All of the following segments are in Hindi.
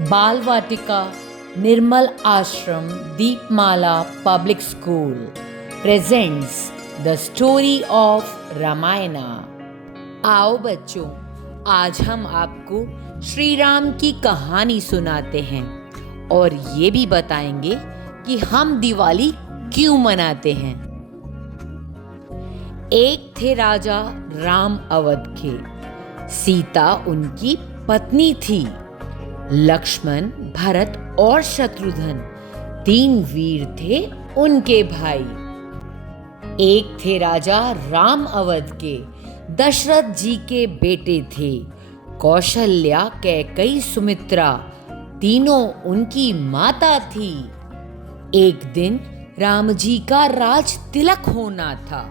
बाल Vatika Nirmal Ashram Deepmala public school presents the story of Ramayana. आओ बच्चों, आज हम आपको श्री राम की कहानी सुनाते हैं और ये भी बताएंगे कि हम दिवाली क्यों मनाते हैं। एक थे राजा राम अवध के, सीता उनकी पत्नी थी। लक्ष्मण, भरत और शत्रुघ्न 3 वीर थे उनके भाई। एक थे राजा राम अवध के, दशरथ जी के बेटे थे। कौशल्या, कैकेयी, सुमित्रा तीनों उनकी माता थी। एक दिन राम जी का राज तिलक होना था,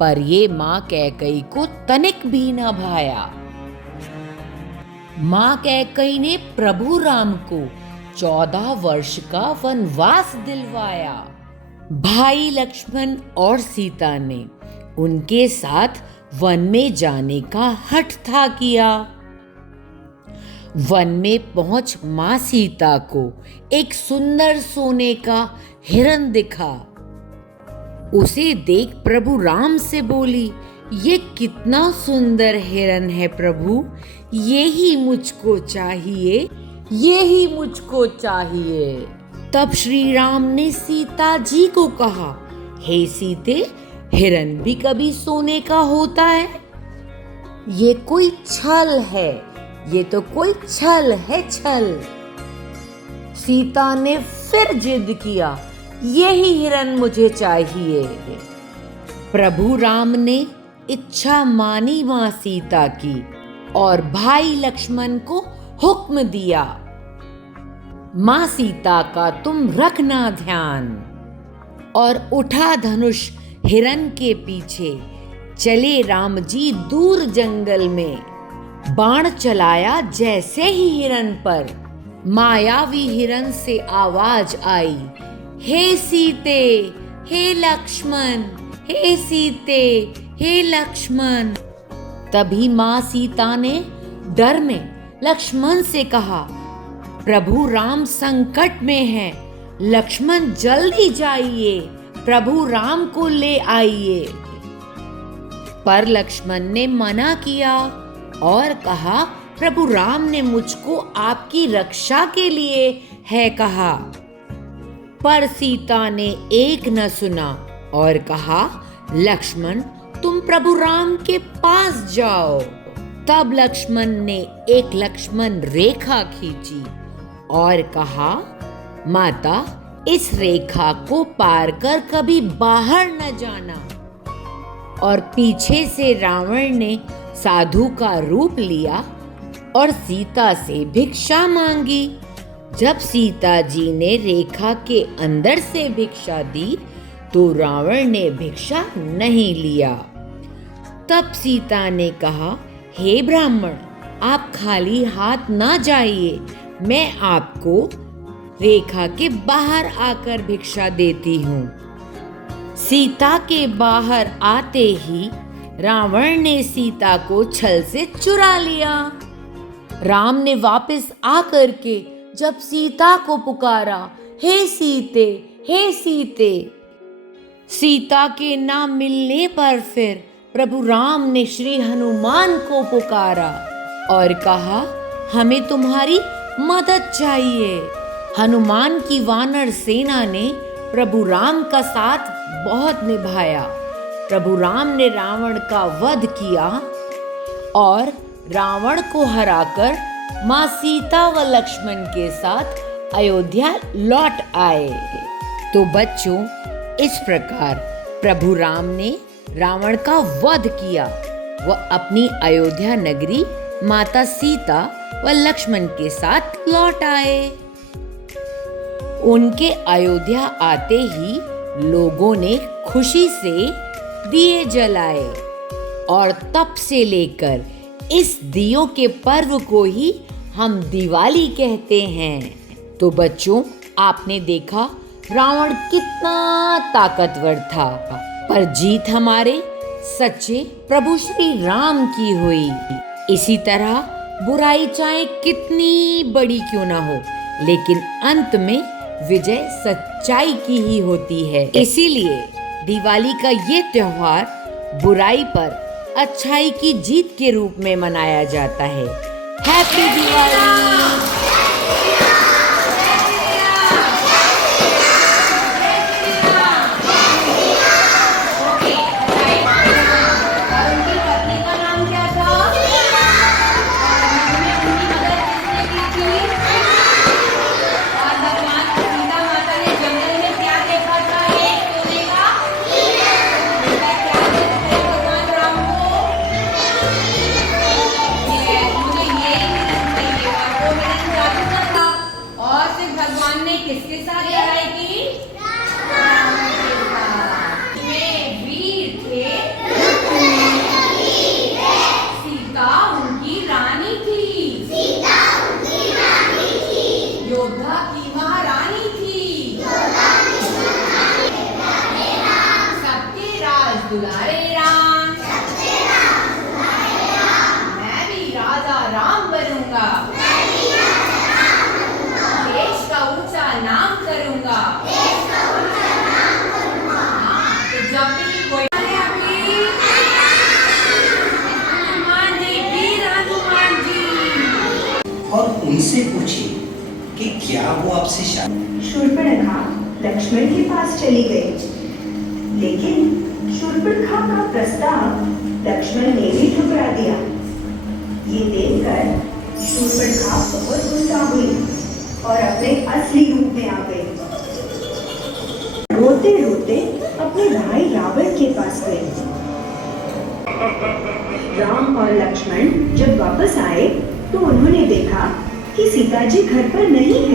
पर ये माँ कैकेयी को तनिक भी न भाया। माँ कैकेयी ने प्रभु राम को 14 वर्ष का वनवास दिलवाया। भाई लक्ष्मण और सीता ने उनके साथ वन में जाने का हठ था किया। वन में पहुंच माँ सीता को एक सुंदर सोने का हिरन दिखा। उसे देख प्रभु राम से बोली, ये कितना सुंदर हिरन है प्रभु, यही मुझको चाहिए, यही मुझको चाहिए। तब श्री राम ने सीता जी को कहा, हे सीते, हिरन भी कभी सोने का होता है? ये कोई छल है, ये तो कोई छल है, छल। सीता ने फिर जिद किया, यही हिरन मुझे चाहिए। प्रभु राम ने इच्छा मानी माँ सीता की और भाई लक्ष्मण को हुक्म दिया, माँ सीता का तुम रखना ध्यान। और उठा धनुष हिरन के पीछे, चले राम जी दूर जंगल में। बाण चलाया जैसे ही हिरन पर, मायावी हिरन से आवाज आई, हे सीते, हे लक्ष्मण, हे सीते, हे लक्ष्मण। तभी माँ सीता ने डर में लक्ष्मण से कहा, प्रभु राम संकट में हैं, लक्ष्मण जल्दी जाइए, प्रभु राम को ले आइए। पर लक्ष्मण ने मना किया और कहा, प्रभु राम ने मुझको आपकी रक्षा के लिए है कहा। पर सीता ने एक न सुना और कहा, लक्ष्मण तुम प्रभु राम के पास जाओ। तब लक्ष्मण ने एक लक्ष्मण रेखा खींची और कहा, माता, इस रेखा को पार कर कभी बाहर न जाना। और पीछे से रावण ने साधु का रूप लिया और सीता से भिक्षा मांगी। जब सीता जी ने रेखा के अंदर से भिक्षा दी तो रावण ने भिक्षा नहीं लिया। तब सीता ने कहा, हे ब्राह्मण, आप खाली हाथ ना जाइए, मैं आपको रेखा के बाहर आकर भिक्षा देती हूँ। सीता के बाहर आते ही रावण ने सीता को छल से चुरा लिया। राम ने वापस आकर के जब सीता को पुकारा, हे सीते, हे सीते। सीता के ना मिलने पर फिर प्रभु राम ने श्री हनुमान को पुकारा और कहा, हमें तुम्हारी मदद चाहिए। हनुमान की वानर सेना ने प्रभु राम का साथ बहुत निभाया। प्रभु राम ने रावण का वध किया और रावण को हराकर माँ सीता व लक्ष्मण के साथ अयोध्या लौट आए। तो बच्चों, इस प्रकार प्रभु राम ने रावण का वध किया व अपनी अयोध्या नगरी माता सीता व लक्ष्मण के साथ लौट आए। उनके अयोध्या आते ही लोगों ने खुशी से दिए जलाए और तब से लेकर इस दियों के पर्व को ही हम दिवाली कहते हैं। तो बच्चों, आपने देखा रावण कितना ताकतवर था, पर जीत हमारे सच्चे प्रभु श्री राम की हुई। इसी तरह बुराई चाहे कितनी बड़ी क्यों ना हो, लेकिन अंत में विजय सच्चाई की ही होती है। इसीलिए दिवाली का ये त्योहार बुराई पर अच्छाई की जीत के रूप में मनाया जाता है। हैप्पी दिवाली। किसके साथ लड़ाई की? में वीर थे, सीता उनकी रानी थी, योद्धा की महारानी थी, सबके राज दुलारे राम, मैं भी राजा राम बनूंगा, देश का ऊंचा नाम करूंगा। तो जब भी कोई हनुमान जी, वीर हनुमान जी, और उनसे पूछिए कि क्या वो आपसे शादी। शूर्पणखा लक्ष्मण के पास चली गई, लेकिन शूर्पणखा का प्रस्ताव लक्ष्मण ने भी ठुकरा दिया। ये देखकर शूर्पणखा बहुत गुस्सा हुई और अपने असली रूप में आ गई। रोते रोते अपने भाई रावण के पास गई। राम और लक्ष्मण जब वापस आए तो उन्होंने देखा कि सीता जी घर पर नहीं है।